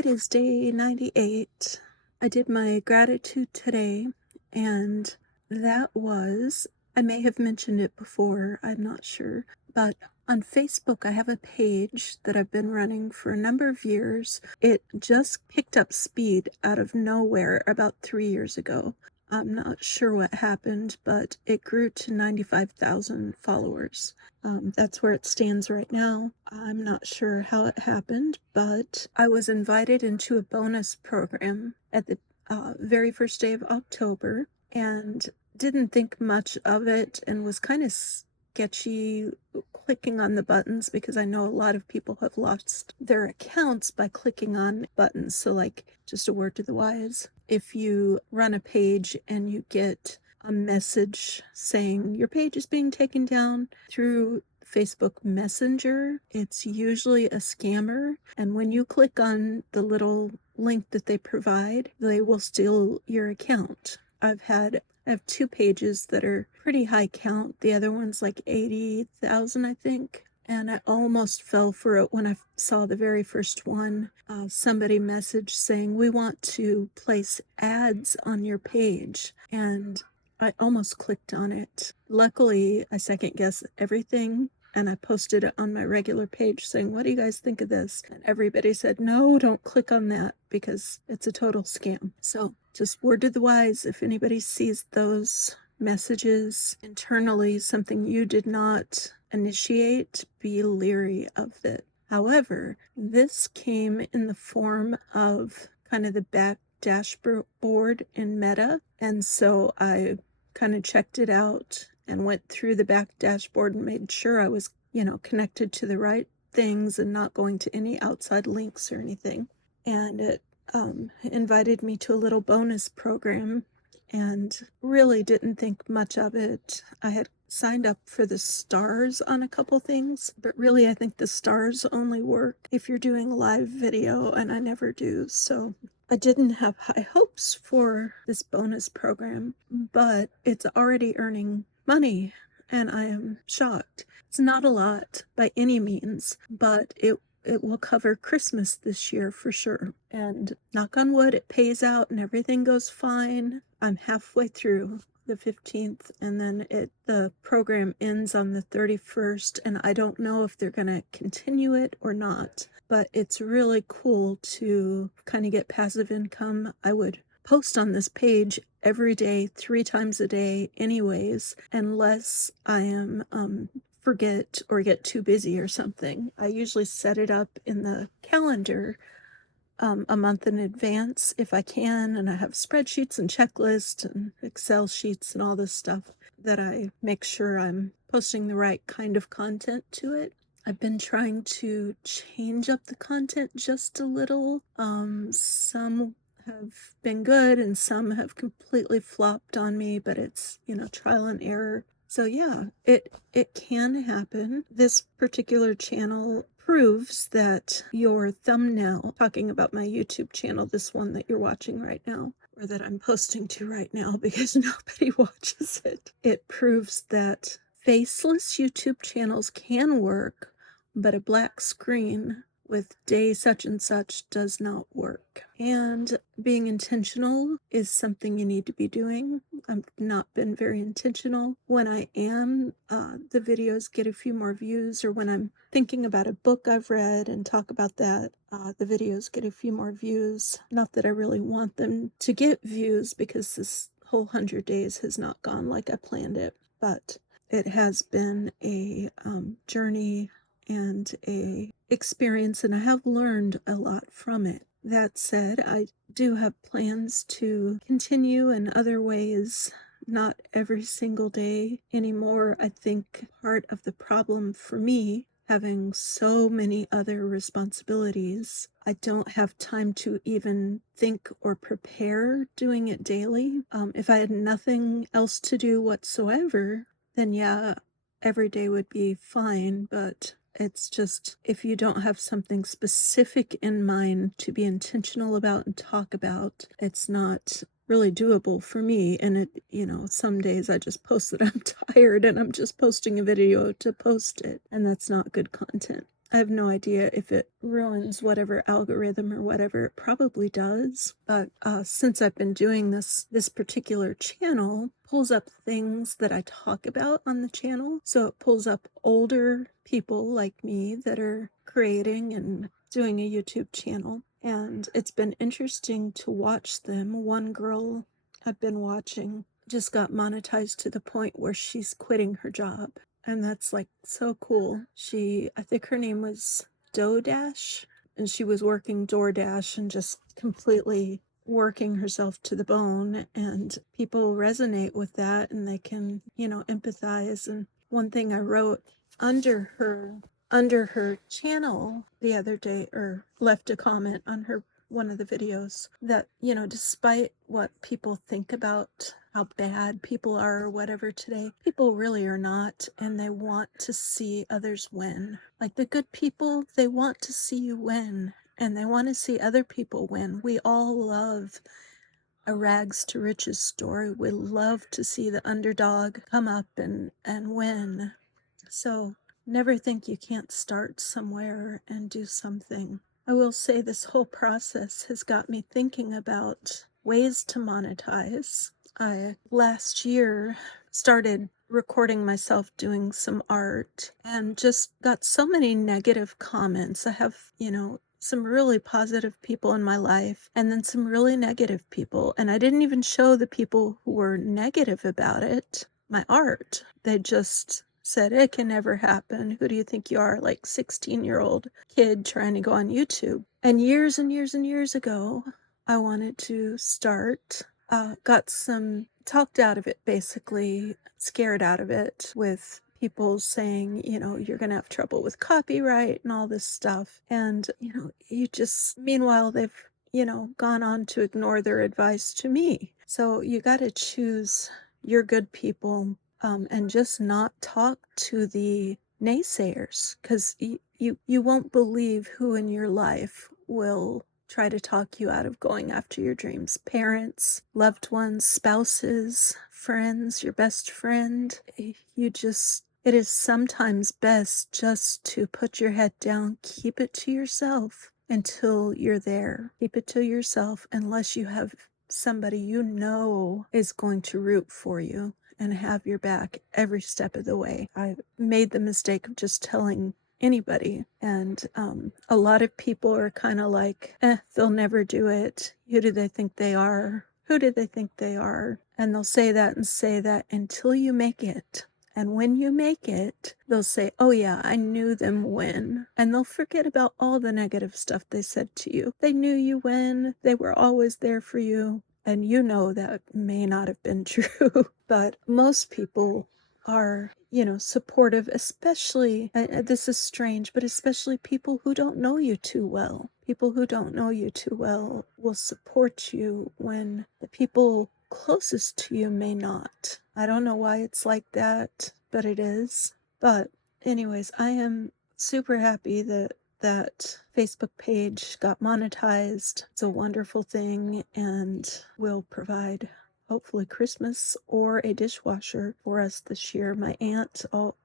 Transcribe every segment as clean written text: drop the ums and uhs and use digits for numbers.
It is day 98. I did my gratitude today, and that was, I may have mentioned it before, I'm not sure, but on Facebook I have a page that I've been running for a number of years. It just picked up speed out of nowhere about 3 years ago. I'm not sure what happened, but it grew to 95,000 followers. That's where it stands right now. I'm not sure how it happened, but I was invited into a bonus program at the very first day of October and didn't think much of it and was kind of sketchy clicking on the buttons because I know a lot of people have lost their accounts by clicking on buttons. So, like, just a word to the wise, if you run a page and you get a message saying your page is being taken down through Facebook Messenger, it's usually a scammer. And when you click on the little link that they provide, they will steal your account. I have two pages that are pretty high count. The other one's like 80,000, I think. And I almost fell for it when I saw the very first one. Somebody messaged saying, "We want to place ads on your page." And I almost clicked on it. Luckily, I second guessed everything and I posted it on my regular page saying, "What do you guys think of this?" And everybody said, "No, don't click on that because it's a total scam." So just word to the wise, if anybody sees those messages internally, something you did not initiate, be leery of it. However, this came in the form of kind of the back dashboard in Meta. And so I kind of checked it out and went through the back dashboard and made sure I was, connected to the right things and not going to any outside links or anything. And it invited me to a little bonus program and really didn't think much of it. I had signed up for the stars on a couple things, but really I think the stars only work if you're doing live video, and I never do. So I didn't have high hopes for this bonus program, but it's already earning money and I am shocked. It's not a lot by any means, but it will cover Christmas this year for sure. And knock on wood, it pays out and everything goes fine. I'm halfway through the 15th, and then the program ends on the 31st, and I don't know if they're going to continue it or not, but it's really cool to kind of get passive income. I would post on this page every day, 3 times a day anyways, unless I am forget or get too busy or something. I usually set it up in the calendar a month in advance if I can, and I have spreadsheets and checklists and Excel sheets and all this stuff that I make sure I'm posting the right kind of content to it. I've been trying to change up the content just a little. Some have been good and some have completely flopped on me, but it's, trial and error. So yeah, it can happen. This particular channel proves that your thumbnail, talking about my YouTube channel, this one that you're watching right now, or that I'm posting to right now because nobody watches it, it proves that faceless YouTube channels can work, but a black screen with day such and such does not work. And being intentional is something you need to be doing. I've not been very intentional. When I am, the videos get a few more views, or when I'm thinking about a book I've read and talk about that, the videos get a few more views. Not that I really want them to get views because this whole 100 days has not gone like I planned it, but it has been a journey and a experience, and I have learned a lot from it. That said, I do have plans to continue in other ways, not every single day anymore. I think part of the problem for me, having so many other responsibilities, I don't have time to even think or prepare doing it daily. If I had nothing else to do whatsoever, then yeah, every day would be fine, but it's just, if you don't have something specific in mind to be intentional about and talk about, it's not really doable for me. And it, some days I just post that I'm tired and I'm just posting a video to post it, and that's not good content. I have no idea if it ruins whatever algorithm or whatever. It probably does. But since I've been doing this particular channel, pulls up things that I talk about on the channel. So it pulls up older people like me that are creating and doing a YouTube channel. And it's been interesting to watch them. One girl I've been watching just got monetized to the point where she's quitting her job. And that's like so cool. I think her name was DoDash, and she was working DoorDash and just completely working herself to the bone. And people resonate with that and they can, empathize. And one thing I wrote under her channel the other day, or left a comment on her one of the videos, that despite what people think about how bad people are or whatever today, people really are not, and they want to see others win. Like the good people, they want to see you win, and they want to see other people win. We all love a rags to riches story. We love to see the underdog come up and win. So never think you can't start somewhere and do something. I will say this whole process has got me thinking about ways to monetize. I last year started recording myself doing some art and just got so many negative comments. I have, some really positive people in my life and then some really negative people. And I didn't even show the people who were negative about it my art. They just said, it can never happen. Who do you think you are? Like 16-year-old kid trying to go on YouTube. And years and years and years ago, I wanted to start, got some talked out of it, basically scared out of it with people saying, you're going to have trouble with copyright and all this stuff. And, you just, meanwhile, they've, gone on to ignore their advice to me. So you got to choose your good people, and just not talk to the naysayers, because you won't believe who in your life will try to talk you out of going after your dreams. Parents, loved ones, spouses, friends, your best friend. It is sometimes best just to put your head down, keep it to yourself until you're there. Keep it to yourself unless you have somebody is going to root for you and have your back every step of the way. I made the mistake of just telling anybody, and a lot of people are kind of like, they'll never do it. Who do they think they are? Who do they think they are? And they'll say that and say that until you make it. And when you make it, they'll say, oh yeah, I knew them when. And they'll forget about all the negative stuff they said to you. They knew you when. They were always there for you. And that may not have been true, but most people are, supportive, especially, this is strange, but especially people who don't know you too well. People who don't know you too well will support you when the people closest to you may not. I don't know why it's like that, but it is. But anyways, I am super happy that Facebook page got monetized. It's a wonderful thing and will provide hopefully Christmas or a dishwasher for us this year. My aunt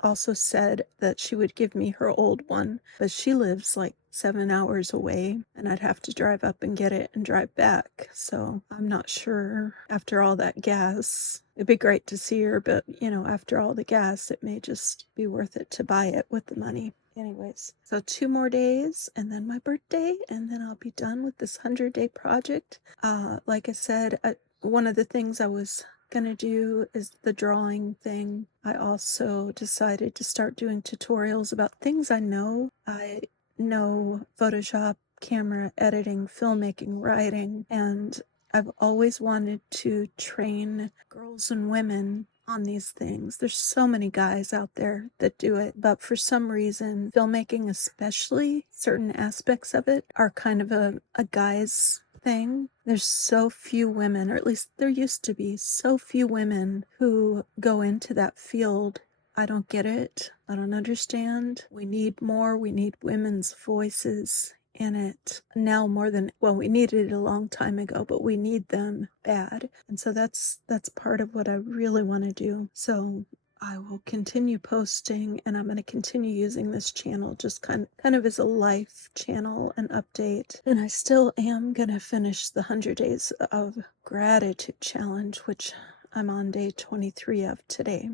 also said that she would give me her old one, but she lives like 7 hours away and I'd have to drive up and get it and drive back. So I'm not sure after all that gas. It'd be great to see her, but after all the gas, it may just be worth it to buy it with the money. Anyways, so 2 more days and then my birthday, and then I'll be done with this 100-day project. Like I said, one of the things I was gonna do is the drawing thing. I also decided to start doing tutorials about things I know. I know Photoshop, camera editing, filmmaking, writing, and I've always wanted to train girls and women on these things. There's so many guys out there that do it, but for some reason, filmmaking, especially certain aspects of it, are kind of a guy's thing. There's so few women, or at least there used to be so few women who go into that field. I don't get it. I don't understand. We need more. We need women's voices in it now more than, well, we needed it a long time ago, but we need them bad. And so that's part of what I really want to do. So I will continue posting, and I'm going to continue using this channel just kind of as a life channel and update. And I still am going to finish the 100 Days of Gratitude Challenge, which I'm on day 23 of today.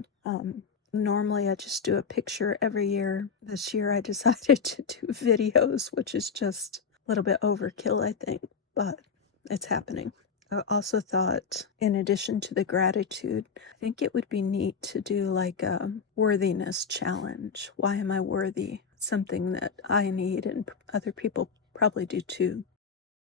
Normally I just do a picture every year. This year I decided to do videos, which is just a little bit overkill, I think, but it's happening. I also thought, in addition to the gratitude, I think it would be neat to do like a worthiness challenge. Why am I worthy? Something that I need and other people probably do too.